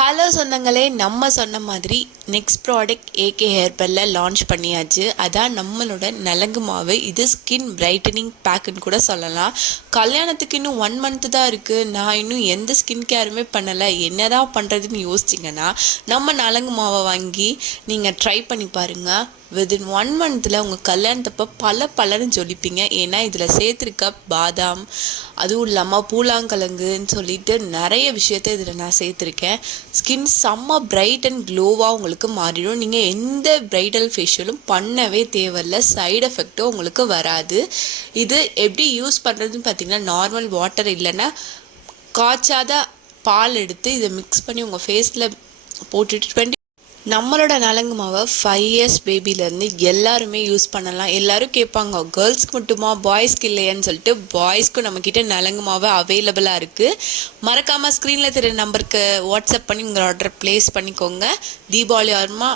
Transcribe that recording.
Hello சொந்தங்களே, நம்ம சொன்ன மாதிரி நெக்ஸ்ட் ப்ராடக்ட் ஏகே ஹேர்பெல்லில் லான்ச் பண்ணியாச்சு. அதான் நம்மளோட நலங்கு மாவு. இது ஸ்கின் பிரைட்டனிங் பேக்குன்னு கூட சொல்லலாம். கல்யாணத்துக்கு இன்னும் 1 மந்த் தான் இருக்குது. நான் இன்னும் எந்த ஸ்கின் கேருமே பண்ணலை. என்னதான் பண்ணுறதுன்னு யோசிச்சிங்கன்னா நம்ம நலங்கு மாவை வாங்கி நீங்கள் ட்ரை பண்ணி பாருங்கள். வித்தின் 1 மந்தில் உங்கள் கல்யாணத்தப்போ பலன்னு ஜொலிப்பீங்க. ஏன்னா இதில் சேர்த்துருக்க பாதாம், அதுவும் இல்லாமல் பூலாங்கிழங்குன்னு சொல்லிட்டு நிறைய விஷயத்த இதில் நான் சேர்த்துருக்கேன். ஸ்கின் செம்ம பிரைட் அண்ட் க்ளோவாக உங்களுக்கு மாறிடும். நீங்கள் எந்த பிரைடல் ஃபேஷியலும் பண்ணவே தேவையில்லை. சைடு எஃபெக்டும் உங்களுக்கு வராது. இது எப்படி யூஸ் பண்ணுறதுன்னு பார்த்தீங்கன்னா, நார்மல் வாட்டர் இல்லைன்னா காய்ச்சாத பால் எடுத்து இதை மிக்ஸ் பண்ணி உங்கள் ஃபேஸில் போட்டுட்டு நம்மளோட நலங்கு மாவை 5 இயர்ஸ் பேபிலேருந்து எல்லாருமே யூஸ் பண்ணலாம். எல்லாரும் கேட்பாங்க, கேர்ள்ஸ்க்கு மட்டுமா, பாய்ஸ்க்கு இல்லையான்னு சொல்லிட்டு. பாய்ஸ்க்கும் நம்மக்கிட்ட நலங்கு மாவு அவைலபிளாக இருக்குது. மறக்காமல் ஸ்க்ரீனில் தெரிய நம்பருக்கு வாட்ஸ்அப் பண்ணி உங்கள் ஆர்டர் ப்ளேஸ் பண்ணிக்கோங்க. தீபாவளி ஆர்மா